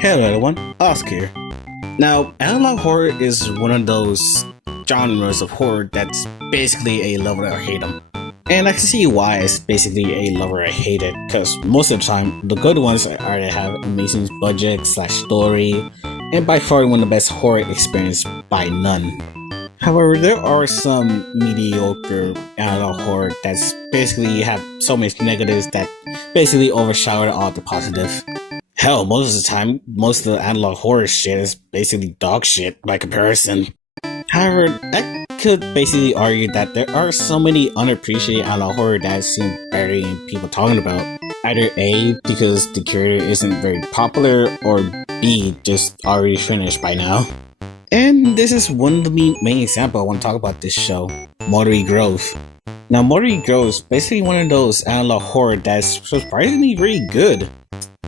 Hello everyone, Oscar here. Now, analog horror is one of those genres of horror that's basically a love it or hate 'em. And I can see why it's basically a love it or hate it, because most of the time, the good ones are to have amazing budget slash story, and by far one of the best horror experience by none. However, there are some mediocre analog horror that's basically have so many negatives that basically overshadow all the positive. Hell, most of the time, most of the analog horror shit is basically dog shit by comparison. However, I could basically argue that there are so many unappreciated analog horror that seem better than people talking about. Either A, because the curator isn't very popular, or B, just already finished by now. And this is one of the main examples I want to talk about this show, Morley Grove. Now, Morley Grove is basically one of those analog horror that's surprisingly really good.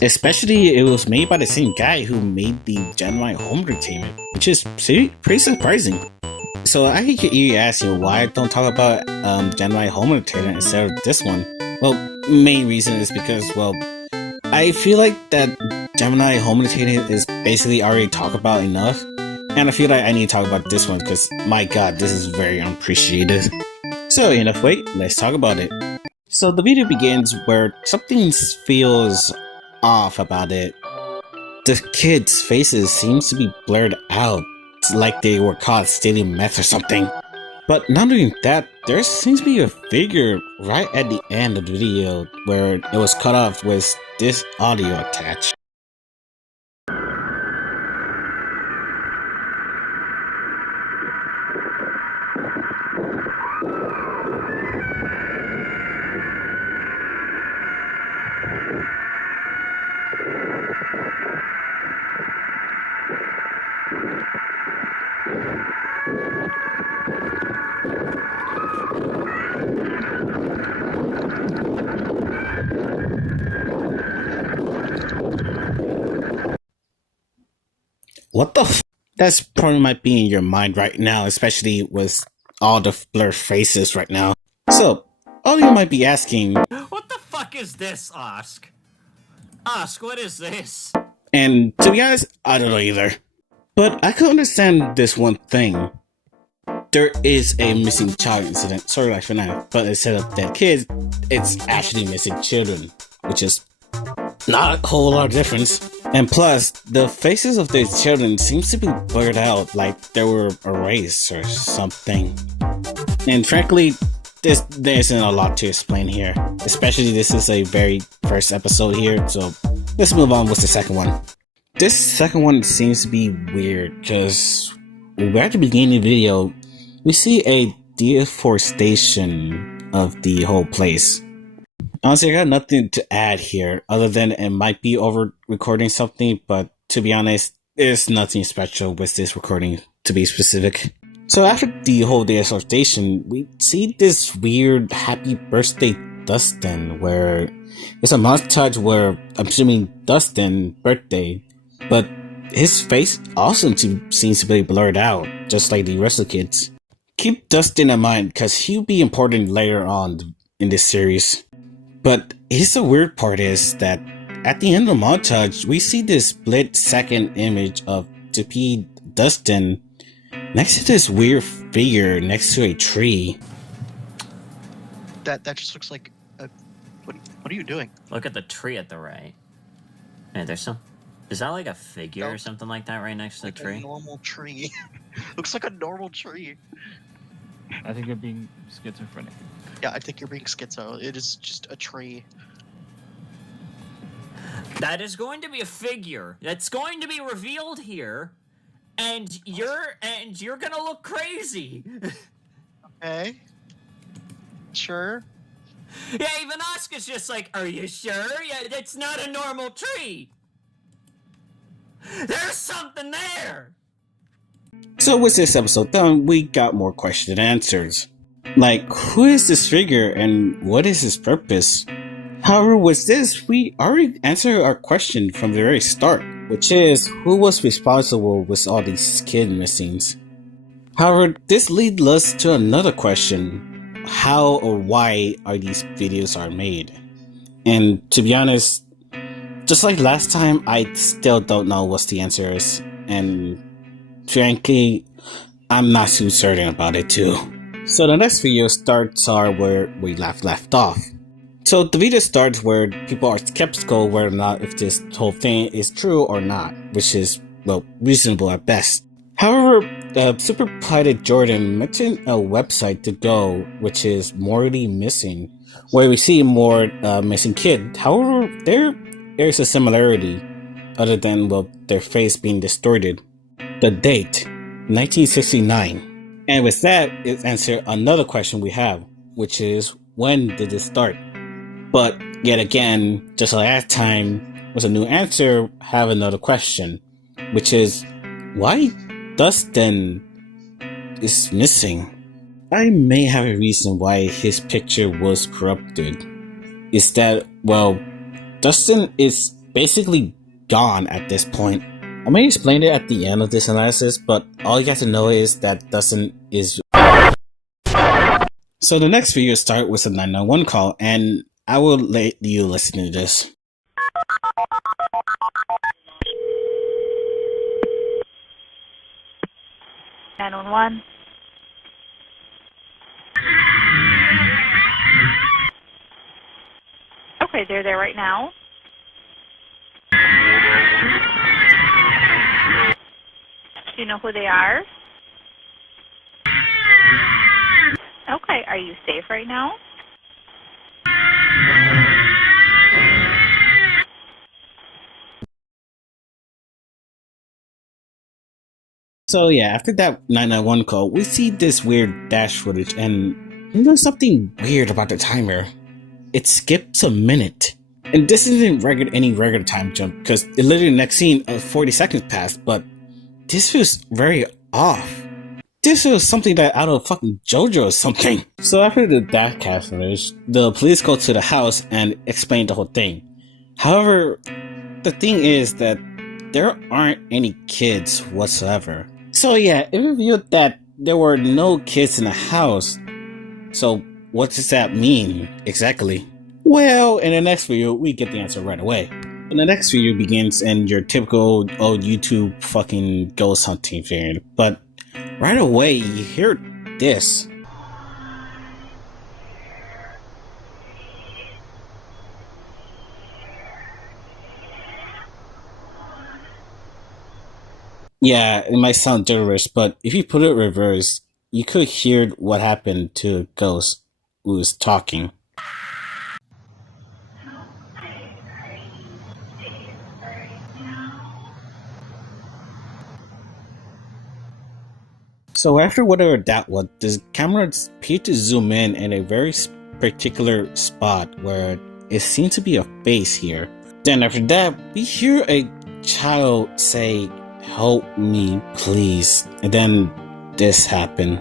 Especially, it was made by the same guy who made the Genuine Home Entertainment, which is pretty surprising. So I think you ask you why I don't talk about Genuine Home Entertainment instead of this one. Well, main reason is because, well, I feel like that Gemini Home Entertainment is basically already talked about enough, and I feel like I need to talk about this one because, my god, this is very unappreciated. So enough wait, let's talk about it. So the video begins where something feels off about it. The kids' faces seems to be blurred out. It's like they were caught stealing meth or something. But not only that, there seems to be a figure right at the end of the video where it was cut off with this audio attached. What the f? That's probably might be in your mind right now, especially with all the blurred faces right now. So, all you might be asking, what the fuck is this, Osk? Osk, what is this? And to be honest, I don't know either. But I can understand this one thing. There is a missing child incident, sorry like for now, but instead of dead kids, it's actually missing children, which is not a whole lot of difference. And plus, the faces of these children seems to be blurred out like they were erased or something. And frankly, there isn't a lot to explain here. Especially this is a very first episode here, so let's move on with the second one. This second one seems to be weird because right at the beginning of the video, we see a deforestation of the whole place. Honestly, I got nothing to add here other than it might be over recording something, but to be honest, there's nothing special with this recording to be specific. So after the whole deforestation, we see this weird happy birthday Dustin where it's a montage where I'm assuming Dustin birthday, but his face also seems to be blurred out, just like the rest of the kids. Keep Dustin in mind because he'll be important later on in this series. But here's the weird part is that at the end of the montage, we see this split second image of Yippee Dustin next to this weird figure next to a tree. That just looks like a... What are you doing? Look at the tree at the right. Hey, there's some... Is that like a figure or something like that right next to the tree? A normal tree. Looks like a normal tree. I think you're being schizophrenic. Yeah, I think you're being schizo. It is just a tree. That is going to be a figure. That's going to be revealed here. And you're gonna look crazy. Okay. Sure. Yeah, even Oscar's just like, are you sure? Yeah, that's not a normal tree. There's something there. So with this episode done, we got more questions and answers. Like, who is this figure and what is his purpose? However, with this, we already answered our question from the very start, which is, who was responsible with all these kid missings? However, this leads us to another question. How or why are these videos are made? And to be honest, Just like last time, I still don't know what the answer is, and frankly, I'm not too certain about it too. So the next video starts where we left off. So the video starts where people are skeptical whether or not if this whole thing is true or not, which is, well, reasonable at best. However, Super Pilot Jordan mentioned a website to go, which is Morley Missing, where we see more missing kid. However, there is a similarity, other than, well, their face being distorted. The date, 1969. And with that, it answers another question we have, which is, when did it start? But yet again, just like last time, with a new answer, have another question, which is, why Dustin is missing? I may have a reason why his picture was corrupted. Is that, well, Dustin is basically gone at this point. I may explain it at the end of this analysis, but all you have to know is that Dustin is... So the next video starts with a 911 call, and I will let you listen to this. 911. Okay, they're there right now. Do you know who they are? Okay, are you safe right now? So yeah, after that 911 call, we see this weird dash footage, and there's something weird about the timer. It skips a minute. And this isn't any regular time jump, because it literally next scene 40 seconds passed, but this was very off. This was something that out of fucking JoJo or something. So after the dash cast footage, the police go to the house and explain the whole thing. However, the thing is that there aren't any kids whatsoever. So yeah, it revealed that there were no kids in the house. So what does that mean exactly? Well, in the next video, we get the answer right away. And the next video begins in your typical old YouTube fucking ghost hunting variant. But right away, you hear this. Yeah, it might sound gibberish, but if you put it reverse, you could hear what happened to a ghost who was talking. So after whatever that was, the camera appeared to zoom in a very particular spot where it seemed to be a face here. Then after that, we hear a child say, "Help me, please." And then this happened.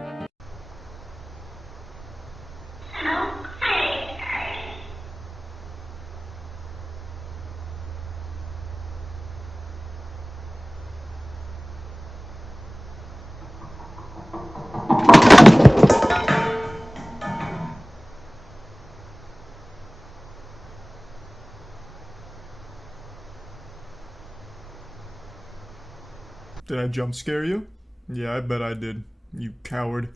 Did I jump scare you? Yeah, I bet I did. You coward.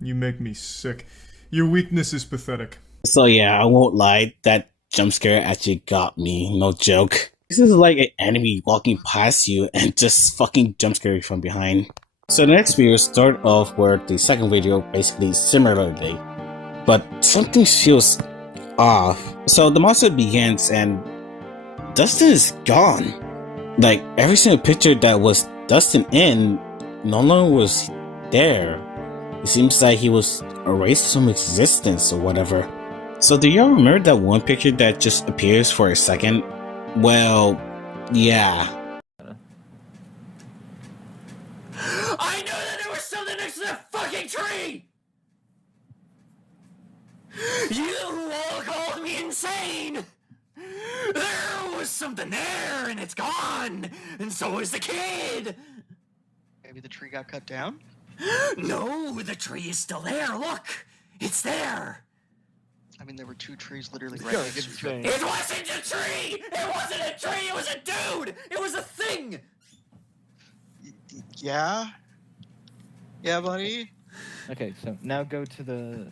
You make me sick. Your weakness is pathetic. So yeah, I won't lie, that jump scare actually got me, no joke. This is like an enemy walking past you and just fucking jump scare you from behind. So the next video start off where the second video basically similarly, but something feels off. So the monster begins and Dustin is gone. Like every single picture that was Dustin in no longer was there. It seems like he was erased from existence or whatever. So do y'all remember that one picture that just appears for a second? Well, yeah. I knew that there was something next to that fucking tree! You all called me insane! There was something there, and it's gone! And so is the kid! Maybe the tree got cut down? No, the tree is still there, look! It's there! I mean, there were two trees literally This right guy next gets to each other. insane. It wasn't a tree! It wasn't a tree! It was a dude! It was a thing! Yeah? Yeah, buddy? Okay, so now go to the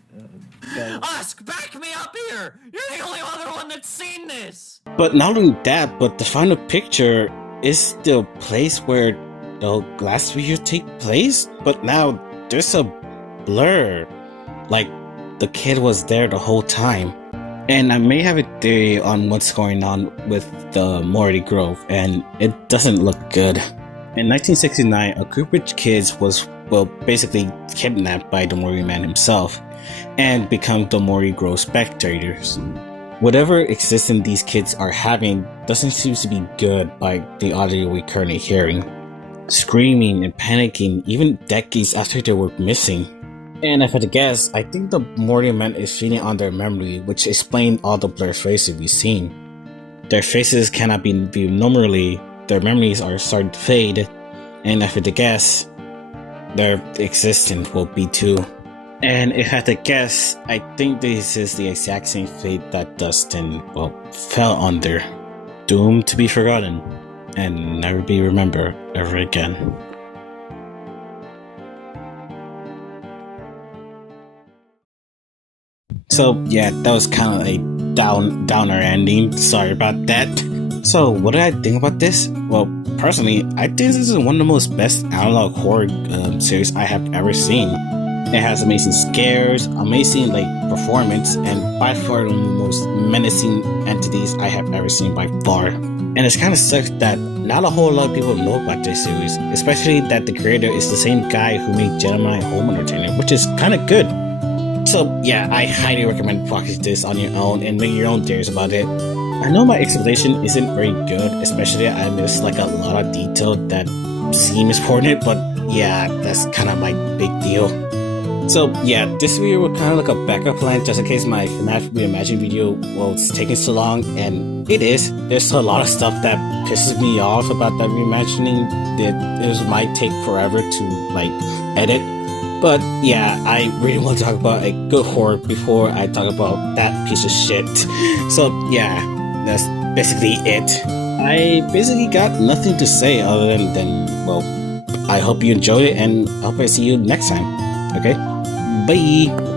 bell. Husk, back me up here! You're the only other one that's seen this! But not only that, but the final picture is the place where the last video take place, but now there's a blur. Like, the kid was there the whole time. And I may have a theory on what's going on with the Morley Grove, and it doesn't look good. In 1969, a group of kids was, well, basically kidnapped by the Morley man himself, and become the Morley Grove spectators. Whatever existence these kids are having doesn't seem to be good by the audio we're currently hearing. Screaming and panicking even decades after they were missing. And if I had to guess, I think the Morley man is feeding on their memory, which explains all the blurred faces we've seen. Their faces cannot be viewed normally, their memories are starting to fade, and if I had to guess, their existence will be too. And if I had to guess, I think this is the exact same fate that Dustin, well, fell under. Doomed to be forgotten, and never be remembered ever again. So yeah, that was kind of a downer ending. Sorry about that. So what did I think about this? Well, personally, I think this is one of the most best analog horror series I have ever seen. It has amazing scares, amazing performance, and by far the most menacing entities I have ever seen by far. And it's kind of sucks that not a whole lot of people know about this series, especially that the creator is the same guy who made Gemini Home Entertainment, which is kind of good. So yeah, I highly recommend watching this on your own and make your own theories about it. I know my explanation isn't very good, especially I missed a lot of detail that seem important, but yeah, that's kind of my big deal. So yeah, this video was kind of like a backup plan just in case my FNAF Reimagined video was taking so long, and it is. There's a lot of stuff that pisses me off about that reimagining that it might take forever to edit. But yeah, I really want to talk about a good horror before I talk about that piece of shit. So yeah, that's basically it. I basically got nothing to say other than well, I hope you enjoyed it and I hope I see you next time. Okay? Bye!